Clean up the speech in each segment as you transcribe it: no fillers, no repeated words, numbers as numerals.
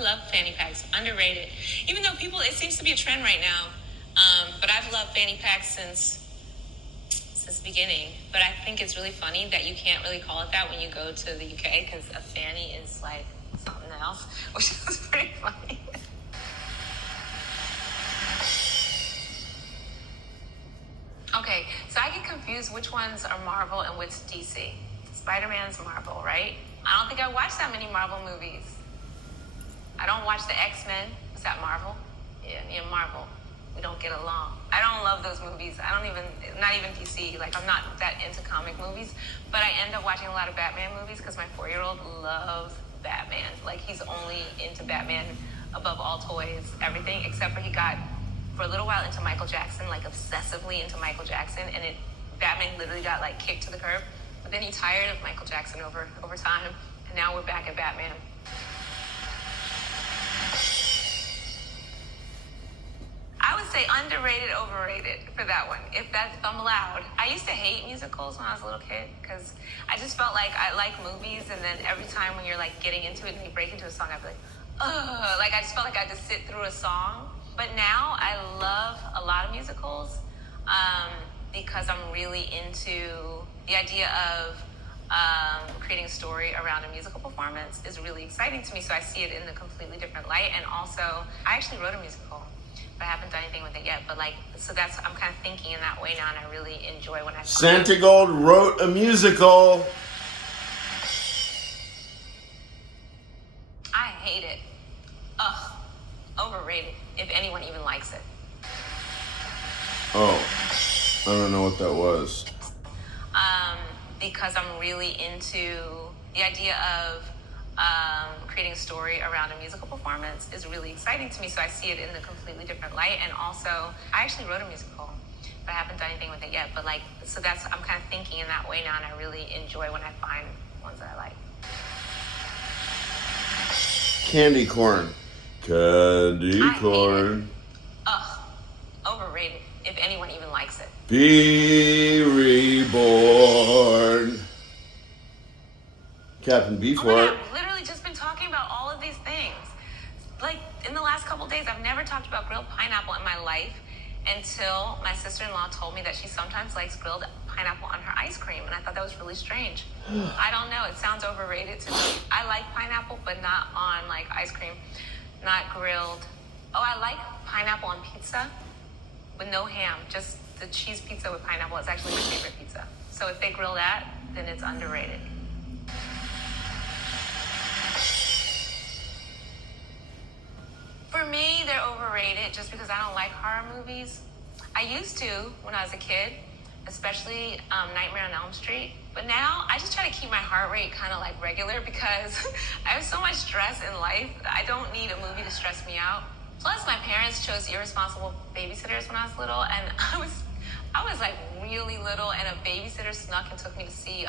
I love fanny packs. Underrated. Even though it seems to be a trend right now. But I've loved fanny packs since the beginning. But I think it's really funny that you can't really call it that when you go to the UK because a fanny is like something else, which is pretty funny. Okay, so I get confused which ones are Marvel and which DC. Spider-Man's Marvel, right? I don't think I watched that many Marvel movies. I don't watch the X-Men. Is that Marvel? Yeah, Marvel. We don't get along. I don't love those movies. Not even DC. Like, I'm not that into comic movies. But I end up watching a lot of Batman movies because my 4-year-old loves Batman. Like, he's only into Batman above all toys, everything, except for he got, for a little while, into Michael Jackson, like, obsessively into Michael Jackson. And Batman literally got, like, kicked to the curb. But then he tired of Michael Jackson over time. And now we're back at Batman. I would say underrated, overrated for that one, if I'm allowed. I used to hate musicals when I was a little kid because I just felt like I like movies, and then every time when you're like getting into it and you break into a song, I'd be like, ugh. Like I just felt like I had to sit through a song. But now I love a lot of musicals because I'm really into the idea of creating a story around a musical performance is really exciting to me. So I see it in a completely different light. And also, I actually wrote a musical. I haven't done anything with it yet, but I'm kind of thinking in that way now, and I really enjoy when I Santigold wrote a musical. I hate it. Ugh. Overrated, if anyone even likes it. Oh, I don't know what that was. Because I'm really into the idea of creating a story around a musical performance is really exciting to me. So I see it in a completely different light. And also, I actually wrote a musical, but I haven't done anything with it yet. But I'm kind of thinking in that way now, and I really enjoy when I find ones that I like. Candy corn. Candy corn. Ugh. Overrated, if anyone even likes it. Be reborn. Captain Beefheart. I've literally just been talking about all of these things. Like, in the last couple of days, I've never talked about grilled pineapple in my life until my sister-in-law told me that she sometimes likes grilled pineapple on her ice cream, and I thought that was really strange. I don't know. It sounds overrated to me. I like pineapple, but not on, like, ice cream. Not grilled. Oh, I like pineapple on pizza with no ham. Just the cheese pizza with pineapple is actually my favorite pizza. So if they grill that, then it's underrated. For me, they're overrated just because I don't like horror movies. I used to when I was a kid, especially Nightmare on Elm Street. But now I just try to keep my heart rate kind of like regular because I have so much stress in life. I don't need a movie to stress me out. Plus, my parents chose irresponsible babysitters when I was little, and I was like really little, and a babysitter snuck and took me to see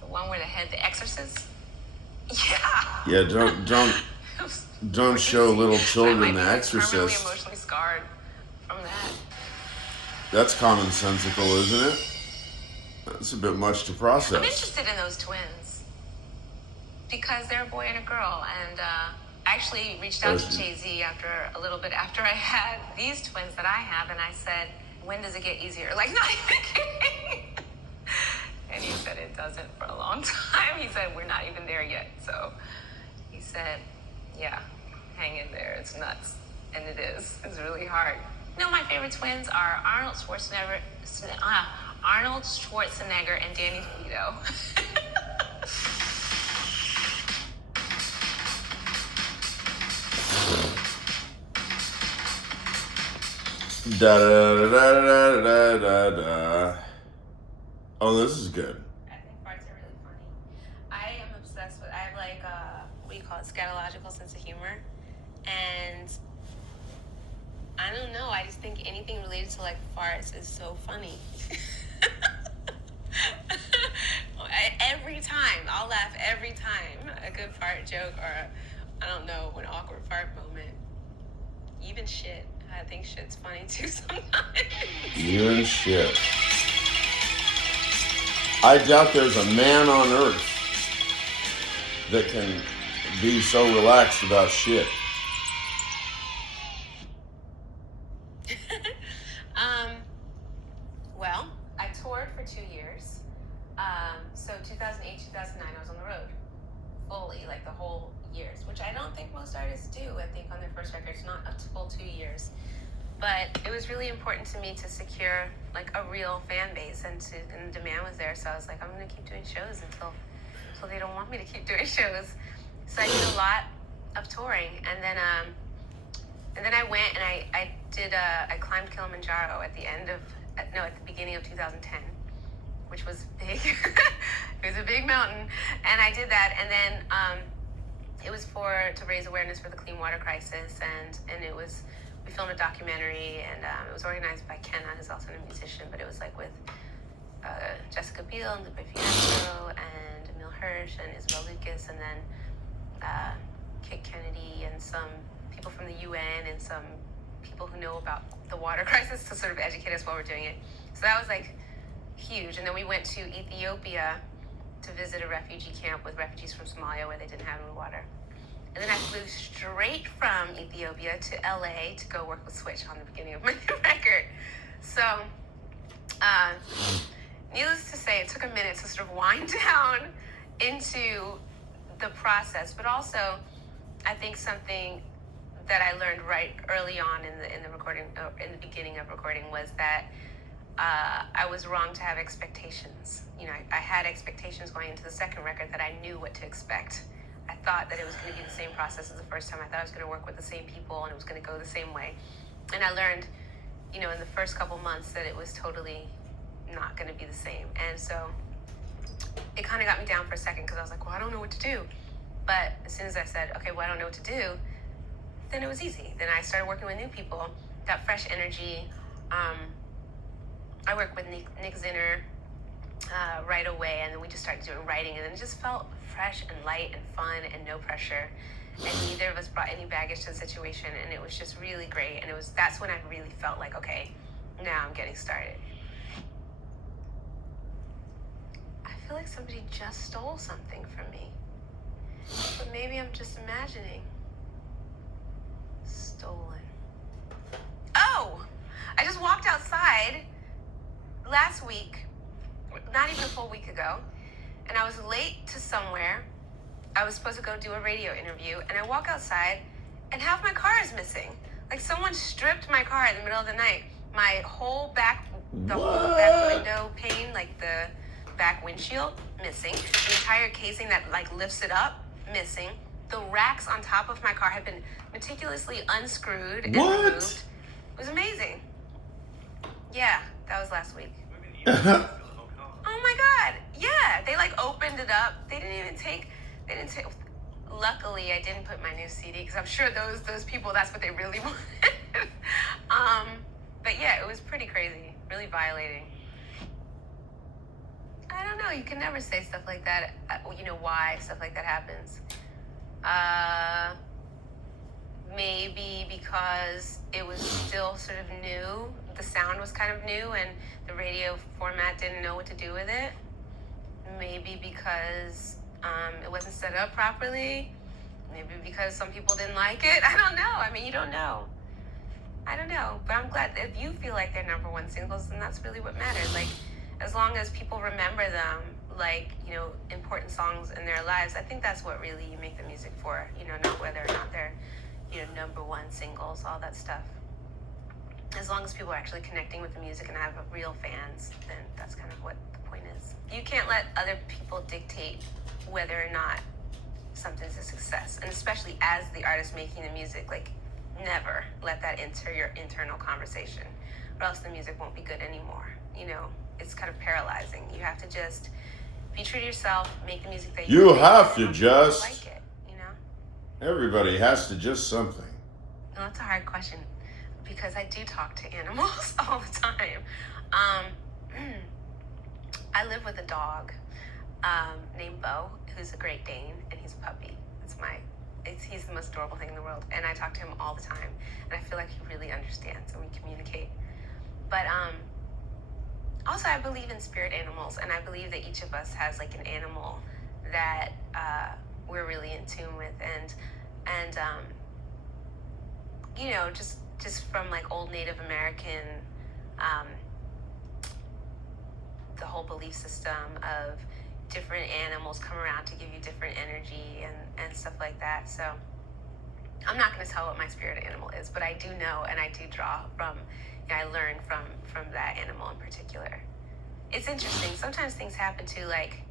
the one where they had The Exorcist. Yeah. Yeah, don't show little children The Exorcist. I'm permanently emotionally scarred from that. That's commonsensical, isn't it? That's a bit much to process. I'm interested in those twins because they're a boy and a girl, and I actually reached out to Jay-Z a little bit after I had these twins that I have, and I said, when does it get easier? Like, not even kidding. And he said it doesn't for a long time. He said, we're not even there yet. So he said, yeah, hang in there. It's nuts. And it is. It's really hard. You know, my favorite twins are Arnold Schwarzenegger and Danny DeVito. Da da da da da da da. Oh, this is good. I think farts are really funny. I am obsessed with. I have like what do you call it? Scatological sense of humor, and I don't know. I just think anything related to like farts is so funny. Every time, I'll laugh every time a good fart joke or I don't know, an awkward fart moment. Even shit. I think shit's funny too sometimes. Even shit. I doubt there's a man on earth that can be so relaxed about shit? Well, I toured for 2 years. So 2008, 2009, I was on the road fully, like the whole years, which I don't think most artists do. I think on their first record, it's not a full 2 years. But it was really important to me to secure like a real fan base, and the demand was there. So I was like, I'm gonna keep doing shows until they don't want me to keep doing shows. So I did a lot of touring, and then I went and I climbed Kilimanjaro at the beginning of 2010, which was big. It was a big mountain, and I did that, and then it was to raise awareness for the clean water crisis, and we filmed a documentary, and it was organized by Kenna, who's also a musician, but it was like with Jessica Biel and Lupe Fiasco and Emil Hirsch and Isabel Lucas, and then Kit Kennedy and some people from the UN and some people who know about the water crisis to sort of educate us while we're doing it. So that was like huge. And then we went to Ethiopia to visit a refugee camp with refugees from Somalia where they didn't have any water. And then I flew straight from Ethiopia to LA to go work with Switch on the beginning of my new record. So, needless to say, it took a minute to sort of wind down into the process, but also I think something that I learned right early on in the recording, in the beginning of recording, was that I was wrong to have expectations. You know, I had expectations going into the second record that I knew what to expect. I thought that it was going to be the same process as the first time. I thought I was going to work with the same people and it was going to go the same way. And I learned, you know, in the first couple months that it was totally not going to be the same. And so it kind of got me down for a second because I was like, well, I don't know what to do. But as soon as I said, okay, well, I don't know what to do, then it was easy. Then I started working with new people, got fresh energy. I worked with Nick Zinner right away, and then we just started doing writing, and then it just felt fresh and light and fun and no pressure. And neither of us brought any baggage to the situation, and it was just really great. And that's when I really felt like, okay, now I'm getting started. I feel like somebody just stole something from me. But maybe I'm just imagining. Stolen. Oh! I just walked outside last week, not even a full week ago, and I was late to somewhere. I was supposed to go do a radio interview, and I walk outside, and half my car is missing. Like someone stripped my car in the middle of the night. My whole back, whole back window pane, like the back windshield, missing. The entire casing that like lifts it up, missing. The racks on top of my car had been meticulously unscrewed and removed. It was amazing. Yeah, that was last week. Oh my God. Yeah, they like opened it up. They didn't take, luckily I didn't put my new CD because I'm sure those people, that's what they really wanted. But yeah, it was pretty crazy, really violating. I don't know, you can never say stuff like that, you know, why stuff like that happens. Maybe because it was still sort of new. The sound was kind of new and the radio format didn't know what to do with it. Maybe because it wasn't set up properly. Maybe because some people didn't like it. I don't know. I mean, you don't know. I don't know. But I'm glad if you feel like they're #1 singles, then that's really what matters. Like, as long as people remember them, like, you know, important songs in their lives, I think that's what really you make the music for. You know, not whether or not they're, you know, #1 singles, all that stuff. As long as people are actually connecting with the music and have real fans, then that's kind of what the point is. You can't let other people dictate whether or not something's a success. And especially as the artist making the music, like, never let that enter your internal conversation, or else the music won't be good anymore. You know, it's kind of paralyzing. You have to just be true to yourself, make the music that you have to just like it, you know? Everybody has to just something. No, that's a hard question because I do talk to animals all the time. I live with a dog named Bo, who's a Great Dane, and he's a puppy. He's the most adorable thing in the world, and I talk to him all the time, and I feel like he really understands and we communicate. But also I believe in spirit animals, and I believe that each of us has like an animal that we're really in tune with, and you know, just from like old Native American, the whole belief system of different animals come around to give you different energy and stuff like that. So I'm not going to tell what my spirit animal is, but I do know, and I do draw from, you know, I learn from that animal in particular. It's interesting. Sometimes things happen too, like,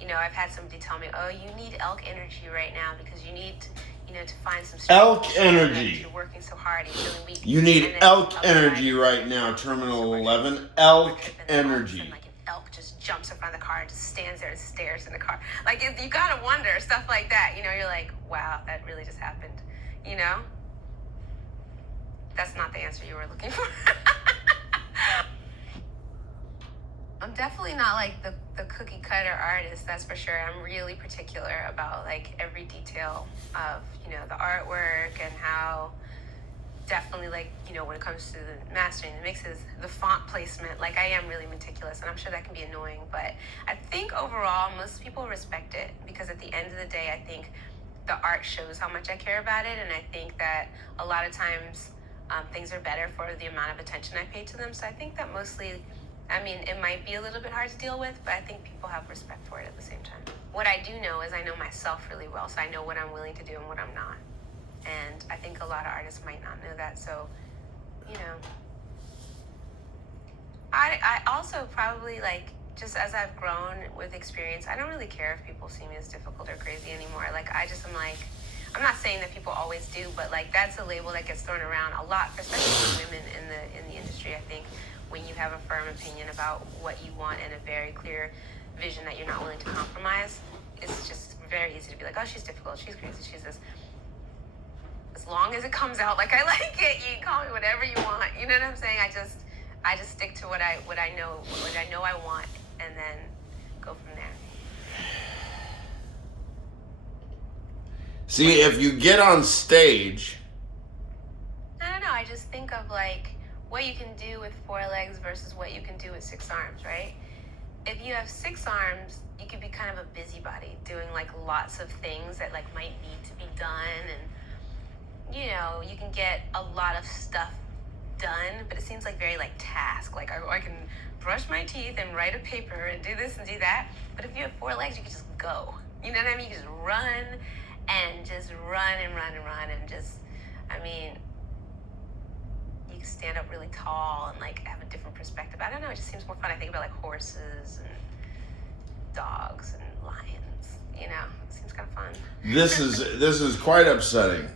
you know, I've had somebody tell me, oh, you need elk energy right now because you need, you know, to find some strength. Elk energy. You're working so hard and you're feeling weak. You need elk energy right now, Terminal 11. Elk energy. And like an elk just jumps in front of the car and just stands there and stares in the car. Like, you gotta wonder, stuff like that. You know, you're like, wow, that really just happened. You know? That's not the answer you were looking for. I'm definitely not like the cookie cutter artist, that's for sure. I'm really particular about like every detail of, you know, the artwork and how definitely like, you know, when it comes to the mastering, the mixes, the font placement, like I am really meticulous, and I'm sure that can be annoying, but I think overall most people respect it because at the end of the day, I think the art shows how much I care about it, and I think that a lot of times things are better for the amount of attention I pay to them. So I think that mostly, I mean, it might be a little bit hard to deal with, but I think people have respect for it at the same time. What I do know is I know myself really well, so I know what I'm willing to do and what I'm not. And I think a lot of artists might not know that, so, you know. I also probably, like, just as I've grown with experience, I don't really care if people see me as difficult or crazy anymore. Like, I just am like, I'm not saying that people always do, but, like, that's a label that gets thrown around a lot, especially for women in the industry, I think. When you have a firm opinion about what you want and a very clear vision that you're not willing to compromise, it's just very easy to be like, oh, she's difficult, she's crazy, she's this. As long as it comes out like I like it, you can call me whatever you want. You know what I'm saying? I just stick to what I know I want, and then go from there. See, if you get on stage, I don't know. I just think of like what you can do with 4 legs versus what you can do with 6 arms, right? If you have 6 arms, you can be kind of a busybody doing like lots of things that like might need to be done, and you know, you can get a lot of stuff done, but it seems like very like task. Like I can brush my teeth and write a paper and do this and do that. But if you have 4 legs, you can just go. You know what I mean? You can just run and just run and run and run and just, I mean, you can stand up really tall and like have a different perspective. I don't know, it just seems more fun. I think about like horses and dogs and lions, you know? It seems kind of fun. this is quite upsetting.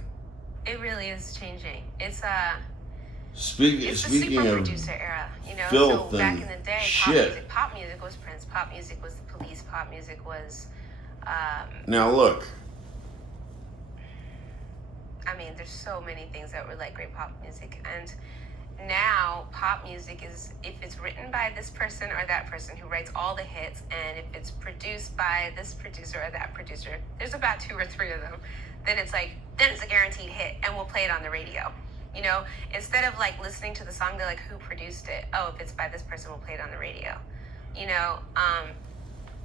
It really is changing. It's Speaking the super of producer era, you know. filth So back and in the day, shit. pop music was Prince. Pop music was the Police. Pop music was. Now look. I mean, there's so many things that were like great pop music, and now pop music is if it's written by this person or that person who writes all the hits, and if it's produced by this producer or that producer, there's about 2 or 3 of them. Then it's a guaranteed hit, and we'll play it on the radio. You know, instead of like listening to the song, they're like, who produced it? Oh, if it's by this person, we'll play it on the radio. You know,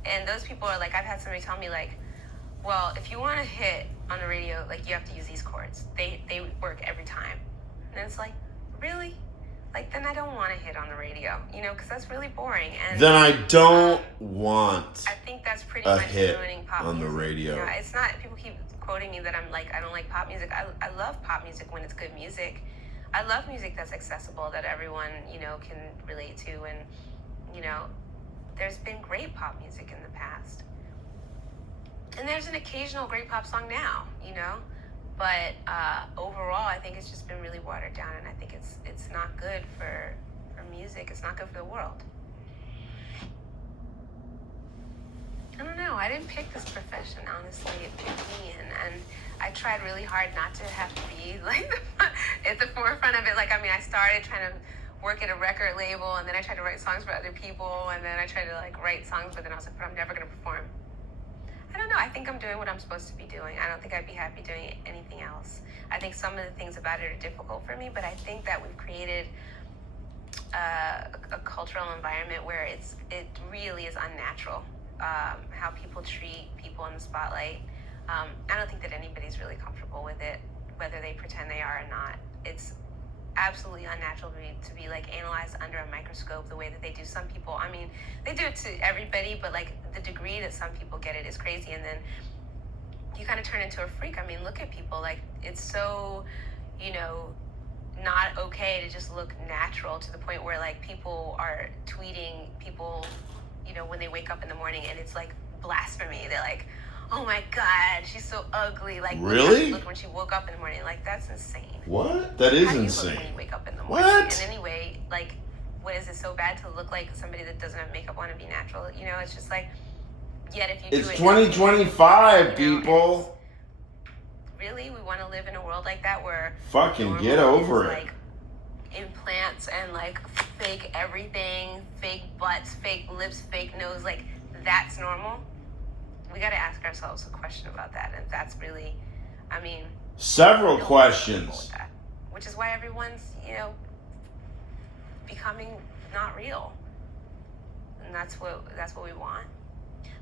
and those people are like, I've had somebody tell me like, well, if you want a hit on the radio, like you have to use these chords. They work every time. And it's like, really? Like, then I don't want a hit on the radio, you know, because that's really boring. And then I don't want I think that's pretty a much hit ruining pop on music. the radio. You know, it's not, people keep quoting me that I'm like, I don't like pop music. I love pop music when it's good music. I love music that's accessible, that everyone, you know, can relate to. And, you know, there's been great pop music in the past. And there's an occasional great pop song now, you know. But overall, I think it's just been really watered down, and I think it's not good for music. It's not good for the world. I don't know. I didn't pick this profession, honestly. It picked me, and I tried really hard not to have to be like at the forefront of it. Like, I mean, I started trying to work at a record label, and then I tried to write songs for other people, and then I tried to like write songs, but then I was like, but I'm never gonna perform. I don't know. I think I'm doing what I'm supposed to be doing. I don't think I'd be happy doing anything else. I think some of the things about it are difficult for me, but I think that we've created a cultural environment where it really is unnatural. How people treat people in the spotlight. I don't think that anybody's really comfortable with it, whether they pretend they are or not. It's absolutely unnatural to be like analyzed under a microscope the way that they do some people. I mean, they do it to everybody, but like the degree that some people get it is crazy. And then you kind of turn into a freak. I mean, look at people. Like, it's so, not okay to just look natural, to the point where like people are tweeting people, when they wake up in the morning, and it's like blasphemy. They're like, oh my God, she's so ugly. Like, really? Look when she woke up in the morning. Like, that's insane. What? That is How do you insane. look when you wake up in the morning? What? And anyway, like, what is it so bad to look like somebody that doesn't have makeup on and be natural? It's just like, yet if you do it's it, 2025, people. Really, we want to live in a world like that where fucking get over it. Like implants and like fake everything, fake butts, fake lips, fake nose, like that's normal. We got to ask ourselves a question about that, and that's really, several questions. That, which is why everyone's, becoming not real, and that's what we want.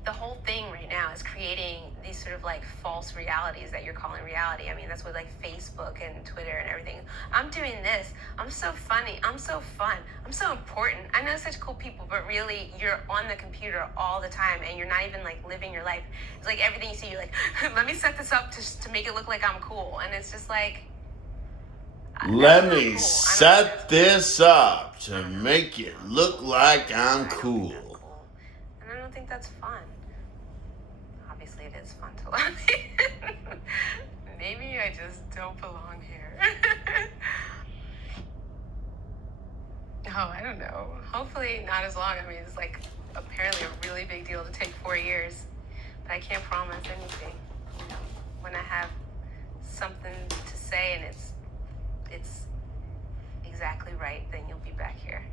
The whole thing right now is creating these sort of like false realities that you're calling reality. That's what like Facebook and Twitter and everything. I'm doing this. I'm so funny. I'm so fun. I'm so important. I know such cool people, but really you're on the computer all the time and you're not even like living your life. It's like everything you see, you're like, let me set this up to make it look like I'm cool. And it's just like, let me set this up to make it look like I'm cool. And I don't think that's fun. Obviously, it is fun to laugh. Maybe I just don't belong here. Oh, I don't know. Hopefully not as long. It's like apparently a really big deal to take 4 years. But I can't promise anything. When I have something to say and it's exactly right, then you'll be back here.